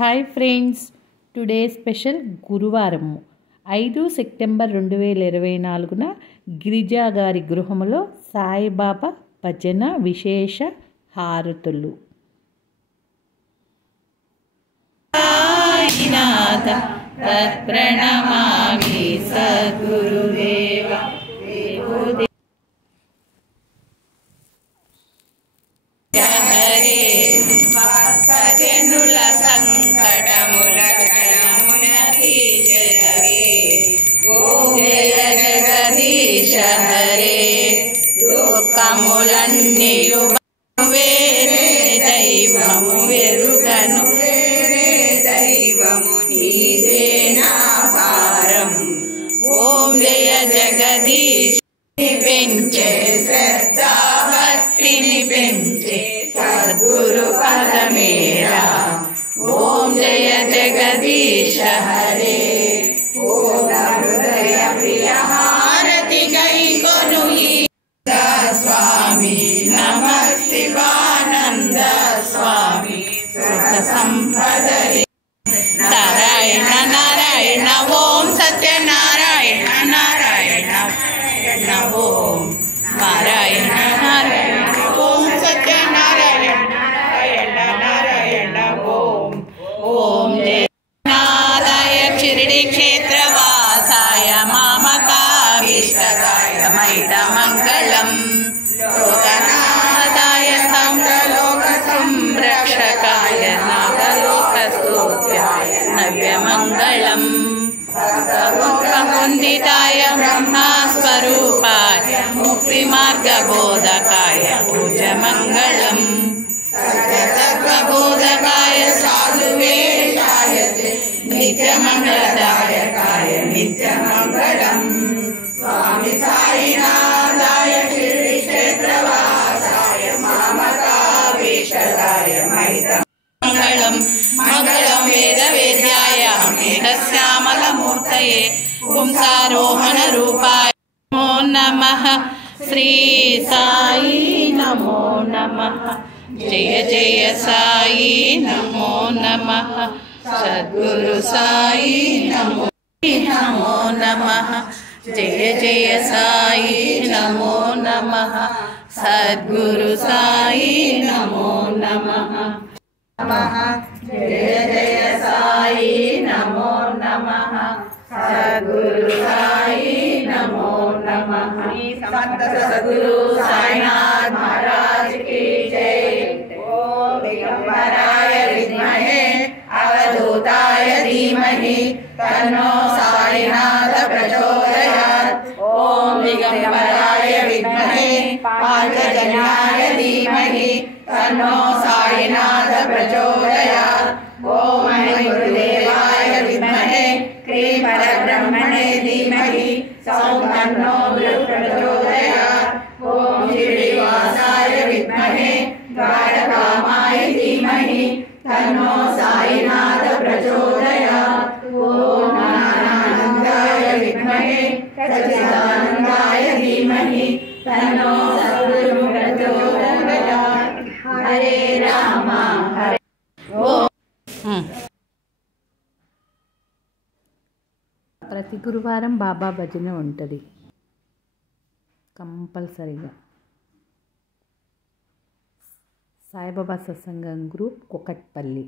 Hi friends, today special గురువారము 5 September 2024న Girija గారి గృహములో సాయిబాబా భజన విశేష హారతులు. సాయినాథ తత్ప్రణమామి సద్గురుదేవ జనుల సంకటముల క్షణమున తీర్చెదవే. ఓ జయ జగదీశ హరే, దుఃఖములన్నీయు వేరే దైవము వెరుగను, వేరే దైవము నీదే నా భారం. ఓం జయ జగదీశ పెంచే శ్రద్ధా భక్తిని పెంచే సద్గురు పదమేరా. ఓం జయ జగదీశ హరే. ఓం హృదయ ప్రియ హారతి గైకొను స్వామి, నమ శివానంద స్వామి, సుఖ సంపద నారాయణ నారాయణ. ఓం సత్యనారాయణ నారాయణ ఓం నారాయణ నారాయణ. ఓం సత్యనారాయణ నారాయణ నారాయణ ఓం. ఓం జయనాథాయ షిరిడి క్షేత్రవాసాయ మామకాభీష్టకాయ మైతమంగళం. లోకనాథాయ సంలోక సంరక్షకాయ నాగలోకస్తోత్యాయ నవ్యమంగళం. భక్తలోకముందితాయ బ్రహ్మస్వరూపాయ ముక్తిమార్గబోధకాయ పూజమంగళం. సత్యతత్వబోధకాయ సాధువేషాయ నిత్యమంగళదాయకాయ నిత్యమంగళం. స్వామి సాయినాథాయ షిరిడి క్షేత్రవాసాయ మామకాభీష్టకాయ మైతమంగళం. మంగళం వేద వేద్యాయ మేఘశ్యామలమూర్తయే పుంసారోహణ రూపాయ నమో నమః. శ్రీ సాయి నమో నమః. జయ జయ సాయి నమో నమః. సద్గురు సాయి నమో నమో నమః. జయ జయ సాయి నమో నమః. సద్గురు సాయి నమో నమః. జయ జయ సాయి నమో నమః. సద్గురు సాయి నమో నమః. సమర్థ సద్గురు సాయినాథ్ మహారాజ్ की जय. ఓం దిగంబరాయ విద్మహే అవధూతాయ ధీమహి తన్నో సాయినాథ ప్రచోదయాత్. ఓం దిగంబరాయ విద్మహే పాంచజన్యాయ ధీమహి తన్నో సాయినాథ ప్రచోదయాత్. ఓం గురుదేవాయ విద్మహే క్రీం పరబ్రహ్మణే ధీమహి తన్నో గురు ప్రచోదయాత్. ఓం శ్రీనివాసాయ విద్మహే ద్వారకామాయ ధీమహి తన్నో సాయినాథ ప్రచోదయాత్. ఓం జ్ఞానానందాయ విద్మహే సచ్చిదానందాయ ధీమహి తన్నో సద్గురు ప్రచోదయాత్. హరే రామ హరే. ప్రతి గురువారం బాబా భజన ఉంటుంది కంపల్సరీగా. సాయిబాబా సత్సంగం గ్రూప్ కుకట్పల్లి.